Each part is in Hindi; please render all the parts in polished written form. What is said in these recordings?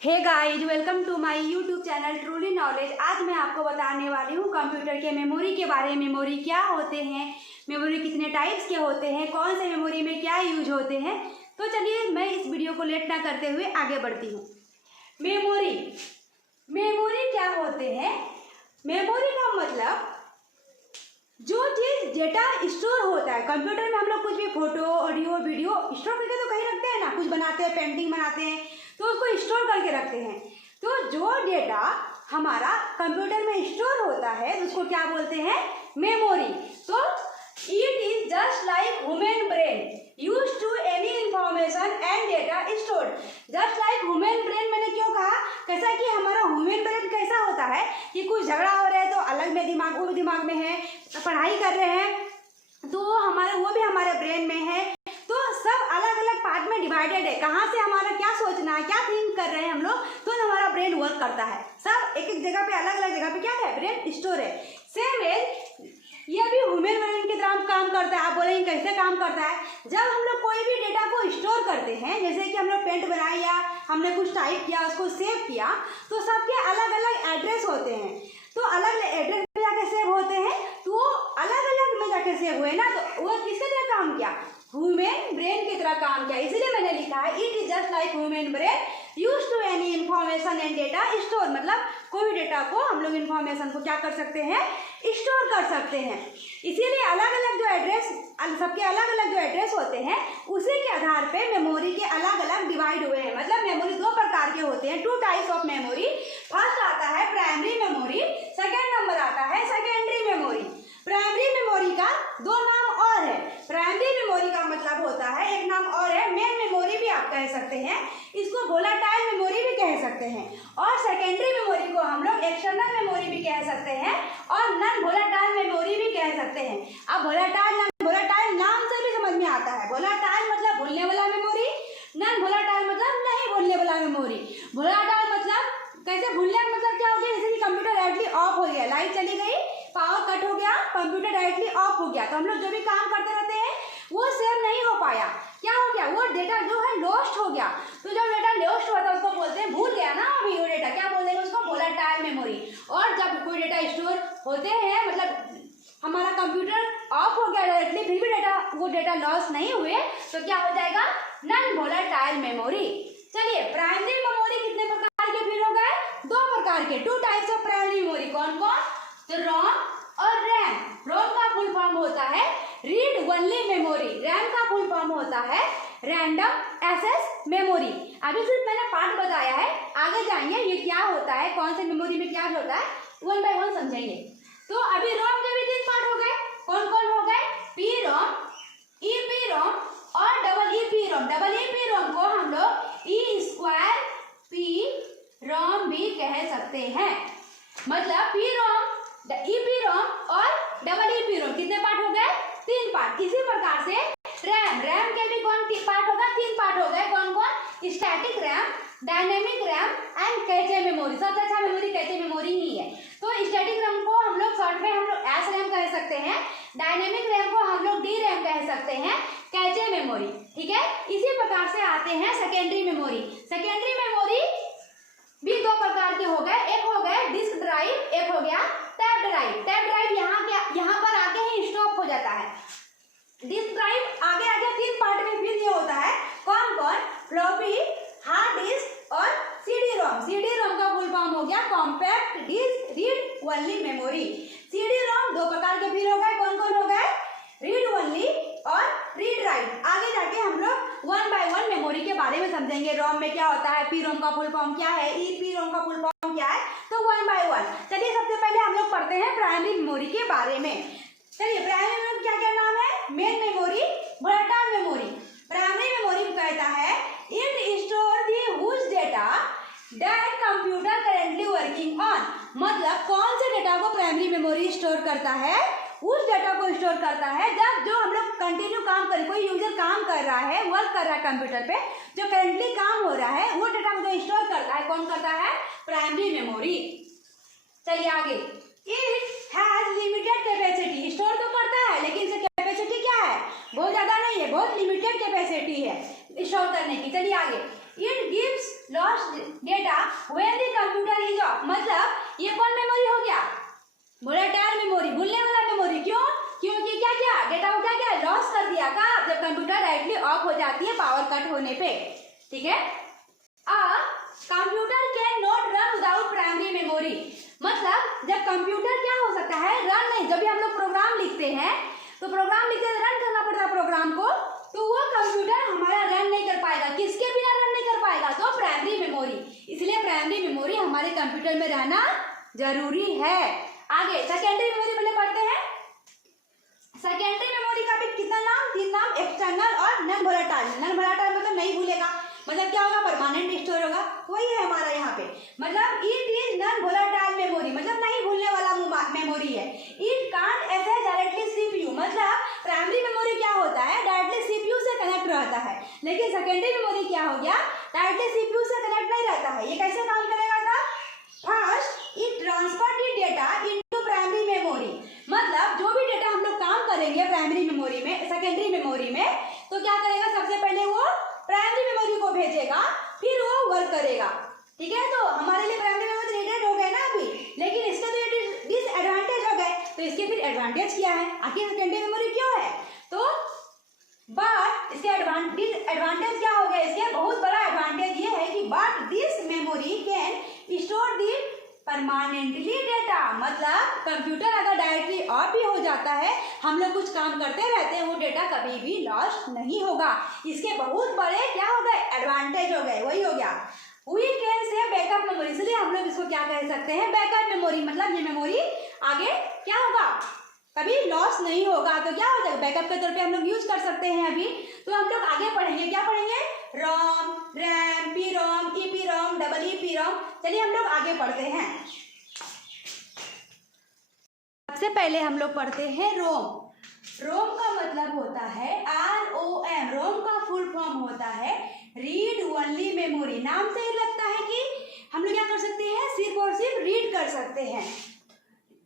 Hey guys, welcome to my YouTube channel truly knowledge. आज मैं आपको बताने वाली हूँ कंप्यूटर के मेमोरी के बारे में। मेमोरी क्या होते हैं, मेमोरी कितने टाइप्स के होते हैं, कौन से मेमोरी में क्या यूज होते हैं। तो चलिए मैं इस वीडियो को लेट ना करते हुए आगे बढ़ती हूँ। मेमोरी मेमोरी क्या होते हैं? मेमोरी का मतलब जो चीज़ डेटा स्टोर होता है। कंप्यूटर में हम लोग कुछ भी फोटो, ऑडियो, वीडियो स्टोर करके तो कहीं रखते हैं ना। कुछ बनाते हैं, पेंटिंग बनाते हैं तो उसको स्टोर करके रखते हैं। तो जो डेटा हमारा कंप्यूटर में स्टोर होता है उसको क्या बोलते हैं? मेमोरी। तो it is just like human brain use to any information and data stored. Just like human brain मैंने क्यों कहा? कैसा कि हमारा ह्यूमन ब्रेन कैसा होता है कि कुछ झगड़ा हो रहा है तो अलग में दिमाग, वो दिमाग में है, पढ़ाई कर रहे हैं तो हमारे वो भी हमारे ब्रेन में है। तो सब अलग अलग पार्ट में डिवाइडेड है। कहाँ से हमारा क्या सोचना है, क्या थिंक कर रहे हैं हम लोग, तो हमारा ब्रेन वर्क करता है। सब एक एक जगह पे, अलग अलग जगह पे क्या है, ब्रेन स्टोर है। सेम एज ये भी ह्यूमन ब्रेन की तरह काम करता है। आप बोलेंगे कैसे काम करता है? जब हम लोग कोई भी डेटा को स्टोर करते हैं, जैसे कि हम लोग पेंट बनाए या हमने कुछ टाइप किया, उसको सेव किया, तो सबके अलग अलग एड्रेस होते हैं। तो अलग अलग एड्रेस में जाके सेव होते हैं, तो वो अलग अलग में जाके सेव हुए ना, तो वो किसके तरह काम किया? ह्यूमन ब्रेन की तरह काम किया। इसलिए मैंने लिखा है it is just like human brain use to any information and data store. मतलब कोई भी डेटा को हम लोग इंफॉर्मेशन को क्या कर सकते हैं, स्टोर कर सकते हैं। इसीलिए अलग अलग जो एड्रेस, सबके अलग अलग जो एड्रेस होते हैं, उसी के आधार पे मेमोरी के अलग अलग डिवाइड हुए हैं। मतलब मेमोरी दो प्रकार के होते हैं, two types of memory. First आता है प्राइमरी मेमोरी, सेकेंड नंबर आता है सेकेंडरी मेमोरी। प्राइमरी मेमोरी का दो नाम और है। प्राइमरी मेमोरी का मतलब होता है, एक नाम और है, मेन मेमोरी भी आप कह सकते हैं, इसको वोलेटाइल मेमोरी भी कह सकते हैं। और सेकेंडरी मेमोरी को हम लोग एक्सटर्नल मेमोरी भी कह सकते हैं और नॉन वोलेटाइल मेमोरी भी कह सकते हैं। अब वोलेटाइल नाम से भी समझ में आता है। वोलेटाइल मतलब भूलने वाला मेमोरी, नॉन वोलेटाइल मतलब नहीं भूलने वाला मेमोरी। वोलेटाइल मतलब कैसे भूलने का मतलब क्या हो गया? जैसे कि कंप्यूटर डायरेक्टली ऑफ हो गया, लाइट चली गई, पावर कट हो गया, कंप्यूटर डायरेक्टली ऑफ हो गया, तो हम लोग जो भी काम करते रहते हैं वो सेव नहीं हो पाया। क्या हो गया? वो डेटा जो है लॉस्ट हो गया। तो जो डेटा लॉस्ट हुआ था उसको बोलते हैं, भूल गया ना अभी वो डेटा, क्या बोलते हैं उसको? Volatile memory. और जब कोई डेटा स्टोर होते हैं, मतलब हमारा कंप्यूटर ऑफ हो गया डायरेक्टली, फिर भी वो डेटा लॉस नहीं हुए, तो क्या हो जाएगा? Non volatile memory. चलिए, प्राइमरी मेमोरी कितने प्रकार के फिर हो गए? दो प्रकार के, two types of primary memory. कौन कौन? तो रोम और रैम। रोम का फुल फॉर्म होता है रीड ओनली मेमोरी, रैम का फुल फॉर्म होता है रैंडम एक्सेस मेमोरी। अभी सिर्फ मैंने पार्ट बताया है, आगे जाएंगे ये क्या होता है, कौन से मेमोरी में क्या होता है, वन बाय वन समझेंगे। तो अभी रोम के भी तीन पार्ट हो गए। कौन कौन हो गए? पी रोम, ईपी रोम और डबल ईपी रोम। डबल ईपी रोम को हम लोग ई स्क्वायर पी रोम भी कह सकते हैं। मतलब पी रोम, ईपी रोम और डबल ईपी रोम कितने पार्ट हो गए? तीन पार्ट। इसी प्रकार से रैम के भी कौन पार्ट होगा? तीन पार्ट हो गए। कौन कौन? Static RAM, dynamic RAM and cache memory. सबसे अच्छा मेमोरी कैचे मेमोरी ही है। तो स्टैटिक रैम को हम लोग शॉर्ट में हम लोग एस रैम कह सकते हैं, डायनेमिक रैम को हम लोग डी रैम कह सकते हैं, कैचे मेमोरी। ठीक है, इसी प्रकार से आते हैं सेकेंडरी मेमोरी। सेकेंडरी मेमोरी भी दो प्रकार के हो गए। एक हो गए डिस्क ड्राइव, एक हो गया टैब ड्राइव। टैब ड्राइव यहाँ पर आके ही स्टॉप हो जाता है। डिस्क ड्राइव आगे आगे तीन पार्ट में फिर ये होता है। कौन कौन? फ्लॉपी, हार्ड डिस्क और सीडी रोम। सीडी रोम का फुल फॉर्म हो गया compact disc read only memory. CD ROM दो प्रकार के फिर हो गए। कौन कौन हो गए? रीड ओनली और रीड राइट। आगे जाके हम लोग वन बाय वन मेमोरी के बारे में समझेंगे। रोम में क्या होता है, पी रोम का फुल फॉर्म क्या है, ईपी रोम का फुल फॉर्म क्या है, तो वन बाय वन। चलिए, सबसे पहले हम लोग पढ़ते हैं प्राइमरी मेमोरी के बारे में। चलिए, प्राइमरी मेमोरी क्या क्या नाम है? Main memory, volatile memory. Primary memory कहता है it store the whose data that computer currently working on. मतलब कौन से डेटा को प्राइमरी मेमोरी स्टोर करता है? उस डेटा को स्टोर करता है जब जो हम लोग कंटिन्यू काम करें, कोई यूजर काम कर रहा है, वर्क कर रहा है कंप्यूटर पे, जो करेंटली काम हो रहा है, वो डेटा को जो स्टोर करता है, कौन करता है? Primary memory. चलिए आगे, it has limited capacity. Store तो करता है लेकिन इसकी कैपेसिटी क्या है? बहुत ज्यादा नहीं है, बहुत लिमिटेड कैपेसिटी है स्टोर करने की। चलिए आगे, it gives lost data when the computer is of. मतलब ये कौन मेमोरी हो गया, वोलेटाइल मेमोरी, भूलने वाला मेमोरी। क्यों, क्योंकि क्या क्या डेटा को क्या क्या लॉस कर दिया का जब कंप्यूटर डायरेक्टली ऑफ हो जाती है पावर कट होने पे। ठीक है, computer can not run without primary memory. मतलब जब कंप्यूटर क्या हो सकता है, रन नहीं, जब भी हम लोग प्रोग्राम लिखते हैं तो प्रोग्राम लिखते हैं रन करना पड़ता है प्रोग्राम को, तो वो कंप्यूटर हमारा रन नहीं कर पाएगा। किसके बिना रन नहीं कर पाएगा, तो प्राइमरी मेमोरी। इसलिए प्राइमरी मेमोरी हमारे कंप्यूटर में रहना जरूरी है। आगे सेकेंडरी मेमोरी पहले पढ़ते हैं। सेकेंडरी मेमोरी का भी कितना नाम, 3 नाम, एक्सटर्नल और नॉन वोलेटाइल। नॉन वोलेटाइल मतलब नहीं भूलेगा, मतलब क्या होगा, परमानेंट स्टोर होगा, वही है हमारा यहाँ पे। मतलब it is non volatile memory, मतलब नहीं भूलने वाला मेमोरी है। It can't access directly CPU. मतलब प्राइमरी मेमोरी क्या होता है, डायरेक्टली सीपीयू से कनेक्ट रहता है, लेकिन सेकेंडरी मेमोरी क्या हो गया, डायरेक्टली सीपीयू से कनेक्ट नहीं रहता है। ये कैसे काम करेगा था, first it transfer the data into primary memory. मतलब जो भी डेटा हम लोग काम करेंगे प्राइमरी मेमोरी में, सेकेंडरी मेमोरी में, तो क्या करेगा, सबसे पहले वो प्राइमरी मेमोरी को भेजेगा, फिर वो वर्क करेगा। ठीक है, तो हमारे लिए प्राइमरी मेमोरी रिलेटेड हो गए ना अभी, लेकिन इसके तो ये डिसएडवांटेज हो गए, तो इसके फिर एडवांटेज क्या है, आखिर सेकेंडरी मेमोरी क्यों है, तो बट इसके एडवांटेज क्या हो गया, इसके बहुत बड़ा एडवांटेज ये है कि but this memory can store the permanently data. मतलब कंप्यूटर अगर डायरेक्टली ऑफ भी हो जाता है, हम लोग कुछ काम करते रहते हैं, वो डेटा कभी भी लॉस्ट नहीं होगा। इसके बहुत बड़े क्या हो गए, एडवांटेज हो गए, वही हो गया we can say backup memory. इसलिए हम लोग इसको क्या कह सकते हैं, बैकअप मेमोरी। मतलब ये मेमोरी आगे क्या होगा, कभी लॉस नहीं होगा, तो क्या हो जाएगा, बैकअप के तौर पे हम लोग यूज कर सकते हैं अभी। तो हम लोग आगे पढ़ेंगे, क्या पढ़ेंगे, रोम, रैम, पी रोम, ईपी रोम, डबल ईपी रोम। चलिए हम लोग आगे पढ़ते हैं। सबसे पहले हम लोग पढ़ते हैं रोम। रोम का मतलब होता है ROM। रोम का फुल फॉर्म होता है रीड ओनली मेमोरी। नाम से ही लगता है कि हम लोग क्या कर सकते हैं, सिर्फ और सिर्फ रीड कर सकते हैं।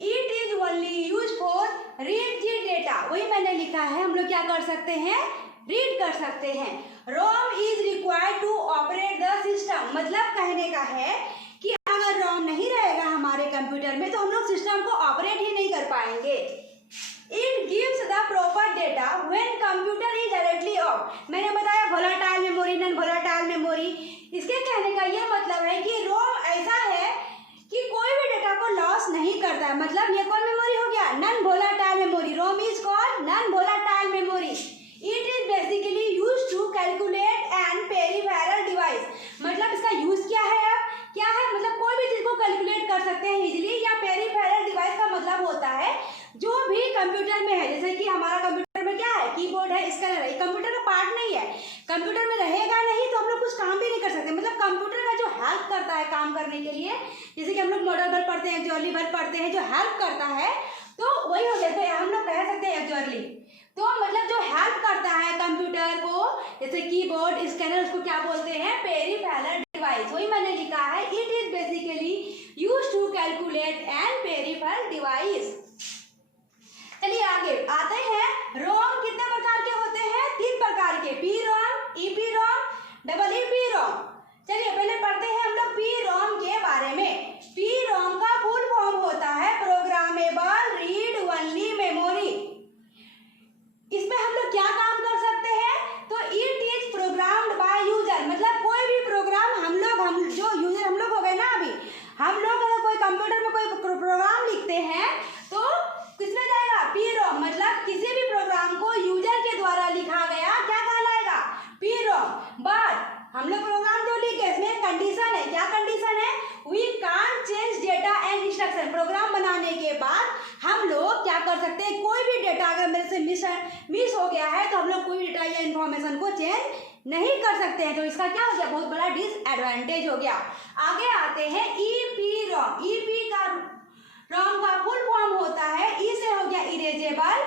It is only use for read the data. वही मैंने लिखा है, हम लोग क्या कर सकते हैं, रीड कर सकते हैं। ROM is required to operate the system. मतलब कहने का है कि अगर रोम नहीं रहेगा हमारे कंप्यूटर में तो हम लोग सिस्टम को ऑपरेट ही नहीं कर पाएंगे। It gives the proper data when computer is directly of. मैंने बताया volatile memory, non volatile memory. इसके कहने का यह मतलब है कि रोम ऐसा है कि कोई भी डेटा को लॉस नहीं करता है। मतलब ये कौन मेमोरी हो गया, non volatile memory. ROM is called non volatile memory. It is basically use to calculate and peripheral device. मतलब इसका यूज क्या है, अब क्या है, मतलब कोई भी चीज को कैलकुलेट कर सकते हैं इजीली। या पेरिफेरल डिवाइस का मतलब होता है जो भी कंप्यूटर में है, जैसे कि हमारा कंप्यूटर में क्या है, कीबोर्ड है, स्कैनर है, कंप्यूटर का पार्ट नहीं है, कंप्यूटर में रहेगा नहीं तो हम लोग कुछ काम भी नहीं कर सकते। मतलब कंप्यूटर का जो हेल्प करता है काम करने के लिए, जैसे कि हम लोग मॉडल वर्क पढ़ते हैं, एक्चुअली वर्क पढ़ते हैं, जो हेल्प करता है, तो वही हो जाता है, हम लोग कह सकते हैं एक्चुअली। तो मतलब जो हेल्प करता है कंप्यूटर को, जैसे कीबोर्ड, स्कैनर, उसको क्या बोलते हैं, पेरिफेरल डिवाइस। वही मैंने लिखा है, it is basically use to calculate and peripheral device. चलिए आगे आते हैं। रोम कितने प्रकार के होते हैं, 3 प्रकार के, पी रोम, ईपी रोम, डबल ईपी रोम। चलिए पहले पढ़ते हैं हम लोग पी रोम के बारे में। पी रोम का फुल फॉर्म होता है प्रोग्रामेबल रीड ओनली मेमोरी। इसमें हम लोग क्या काम कर सकते हैं, तो it is programmed by user. मतलब कोई भी प्रोग्राम हम जो यूजर हम लोग हो गए ना, अभी हम लोग अगर कोई कंप्यूटर में कोई प्रोग्राम लिखते हैं तो किसमें जाएगा, पी रोम। मतलब किसी भी प्रोग्राम को यूजर के द्वारा लिखा गया क्या कहलाएगा, पी रोम। बट हम लोग प्रोग्राम जो लिखे इसमें कंडीशन है, क्या कंडीशन है, we can't change data and instruction. Program बनाने के बाद हम लोग क्या कर सकते हैं, कोई भी डेटा अगर मेरे से मिस हो गया है तो हम लोग कोई डेटा या इन्फॉर्मेशन को चेंज नहीं कर सकते हैं। तो इसका क्या हो गया, बहुत बड़ा डिसएडवांटेज हो गया। आगे आते हैं ईपी रोम। ईपी का रोम का फुल फॉर्म होता है, ई से हो गया erasable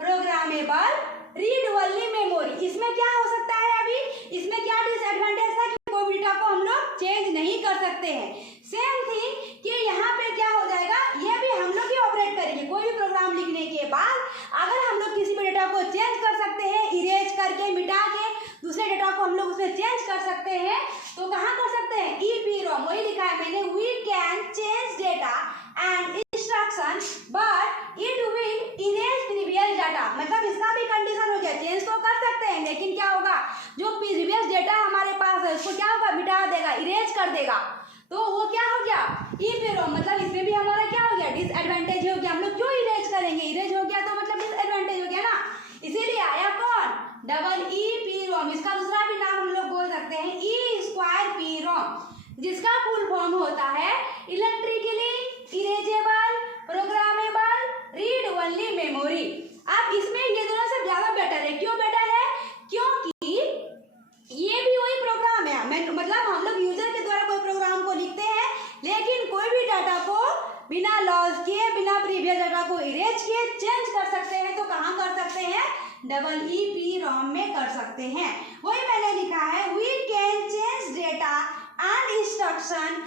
programmable read only memory. इसमें क्या हो सकता है, अभी इसमें क्या डिसएडवांटेज था कि कोई डेटा को हम लोग चेंज नहीं कर सकते हैं। सेम थिंग कि यहाँ पे क्या हो जाएगा, ये भी हम लोग ही ऑपरेट करेंगे। कोई भी प्रोग्राम लिखने के बाद अगर हम लोग किसी भी डेटा को चेंज कर सकते हैं, इरेज करके, मिटा के, दूसरे डेटा को हम लोग उसमें चेंज कर सकते हैं, तो कहाँ कर सकते हैं, EEPROM, वही लिखा है मैंने, we can change data and instruction but it will erase previous data. मतलब इसका भी कंडीशन हो गया, चेंज तो कर सकते हैं लेकिन क्या होगा, जो प्रीवियस डेटा हमारे पास है उसको क्या होगा, मिटा देगा, इरेज कर देगा। तो वो क्या हो गया, EEPROM, मतलब इसमें भी हमारा क्या हो गया, डिसएडवांटेज हो गया। हम लोग क्यों इरेज करेंगे, इरेज हो गया तो मतलब डिसएडवांटेज हो गया ना, इसीलिए आया कौन, EEPROM। इसका दूसरा भी नाम हम लोग बोल सकते हैं E²PROM, जिसका फुल फॉर्म होता है electrically erasable programmable read only memory. अब इसमें ये दोनों से ज्यादा बेटर है, क्यों बेटर है, क्योंकि ये भी वही प्रोग्राम है, मतलब हम लोग यूजर के द्वारा कोई प्रोग्राम को लिखते हैं लेकिन कोई भी डाटा को बिना लॉस किए, बिना प्रीवियस डाटा को इरेज किए चेंज कर सकते हैं। तो कहाँ कर सकते हैं, EEPROM में कर सकते हैं। वही मैंने लिखा है, we can change data and instruction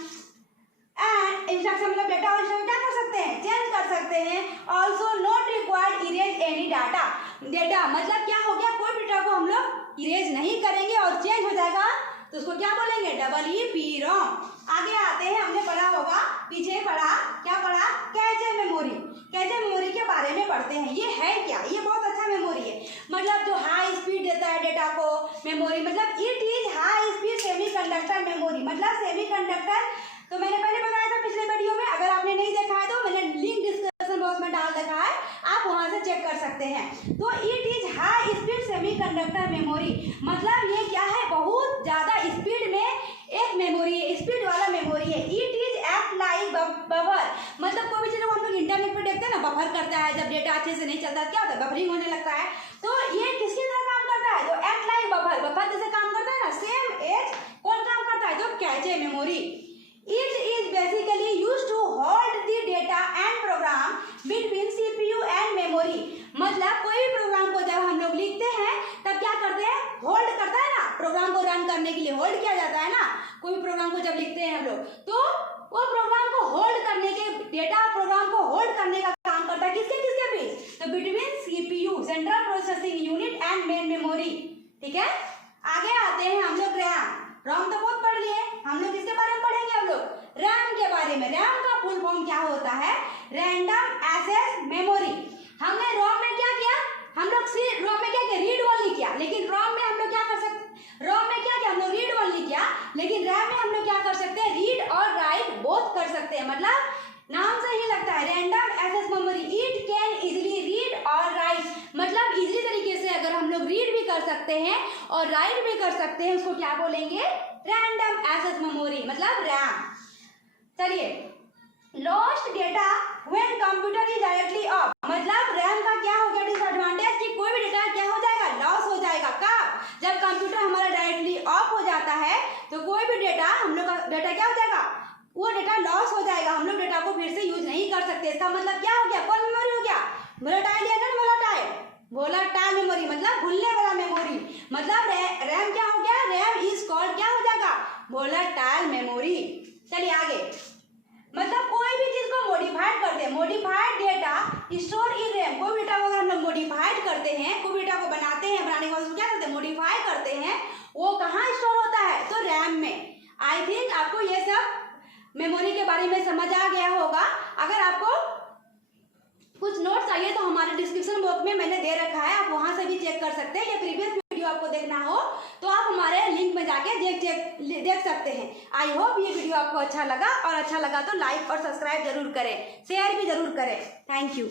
मतलब डेटा और इंस्ट्रक्शन क्या कर सकते हैं, चेंज कर सकते हैं। Also not required erase any data, data मतलब क्या हो गया, कोई डेटा को हम लोग इरेज नहीं करेंगे और चेंज हो जाएगा तो उसको क्या बोलेंगे, EEPROM। आगे आते हैं, हमने पढ़ा होगा, पीछे पढ़ा, क्या पढ़ा, कैचे मेमोरी। कैचे मेमोरी के बारे में पढ़ते हैं। ये है क्या, ये बहुत अच्छा मेमोरी है, मतलब जो हाई स्पीड देता है डेटा को मेमोरी, मतलब it is high speed semiconductor memory. मतलब सेमीकंडक्टर तो मैंने पहले बताया था पिछले वीडियो में, अगर आपने नहीं देखा है तो मैंने लिंक डिस्क्रिप्शन बॉक्स में डाल रखा है, आप वहां से चेक कर सकते हैं। तो it is high speed semiconductor memory, मतलब ये क्या है, बहुत ज्यादा स्पीड में एक मेमोरी है, स्पीड वाला मेमोरी है। It is act like buffer, मतलब कोई भी चीज हम लोग इंटरनेट पर देखते हैं ना, बफर करता है, जब डेटा अच्छे से नहीं चलता क्या होता है, बफरिंग होने लगता है। तो ये किसकी तरह काम करता है, तो एक्ट लाइक बफर, बफर जैसे काम करता है ना, सेम एज कौन काम करता है, तो cache memory. It is basically used to hold the data and program between CPU and memory। मतलब कोई भी प्रोग्राम को जब हम लोग लिखते हैं तब क्या करते हैं, होल्ड करता है ना, प्रोग्राम को रन करने के लिए होल्ड किया जाता है ना, कोई भी प्रोग्राम को जब लिखते हैं हम लोग, तो वो प्रोग्राम को होल्ड करने के, डेटा प्रोग्राम को होल्ड करने का काम करता है किसके किसके बीच, तो between CPU central processing unit and main memory. ठीक है, आगे आते हैं हम लोग रैम तो बहुत पढ़ लिए, हम लोग किसके बारे में पढ़ेंगे, हम लोग रैम के बारे में। रैम का फुल फॉर्म क्या होता है, रैंडम एक्सेस मेमोरी। हमने रोम में क्या किया, हम लोग रोम में क्या किया, रीड ओनली किया, लेकिन रोम में हम लोग क्या कर सकते, रोम में क्या किया हम लोग, रीड ओनली किया, लेकिन रैम में हम लोग क्या कर सकते हैं, रीड और राइट बोथ कर सकते हैं। मतलब नाम से ही लगता है random access memory, it can easily read और राइट, मतलब इजीली तरीके से अगर हम लोग रीड भी कर सकते हैं और राइट भी कर सकते हैं, उसको क्या बोलेंगे, रैंडम एक्सेस मेमोरी, मतलब रैम। चलिए, lost data when computer is directly of, मतलब रैम का क्या हो गया डिसएडवांटेज कि कोई भी डेटा क्या हो जाएगा, लॉस हो जाएगा। कब, जब कंप्यूटर हमारा डायरेक्टली ऑफ हो जाता है तो कोई भी डेटा, हम लोग का डेटा क्या हो जाएगा, वो डेटा लॉस हो जाएगा, हम लोग डेटा को फिर से यूज नहीं कर सकते। इसका मतलब क्या हो गया, कौन मेमोरी हो गया, वोलेटाइल या नॉन वोलेटाइल, वोलेटाइल मेमोरी, मतलब भूलने वाला मेमोरी। मतलब रैम क्या हो गया, रैम इज कॉल्ड क्या हो जाएगा, वोलेटाइल मेमोरी। चलिए आगे, मतलब कोई भी चीज को मॉडिफाइड करते हैं, modified data store in RAM. कोई डेटा को अगर हम लोग मॉडिफाइड करते हैं, कोई डेटा को बनाते हैं, बनाने के बाद उसको क्या करते हैं, मॉडिफाई करते हैं, वो कहाँ स्टोर होता है, तो रैम में। आई थिंक आपको ये सब मेमोरी के बारे में समझ आ गया होगा। अगर आपको कुछ नोट्स चाहिए तो हमारे डिस्क्रिप्शन बॉक्स में मैंने दे रखा है, आप वहां से भी चेक कर सकते हैं, या प्रीवियस वीडियो आपको देखना हो तो आप हमारे लिंक में जाके देख सकते हैं। आई होप ये वीडियो आपको अच्छा लगा, और अच्छा लगा तो लाइक और सब्सक्राइब जरूर करें, शेयर भी जरूर करें। Thank you.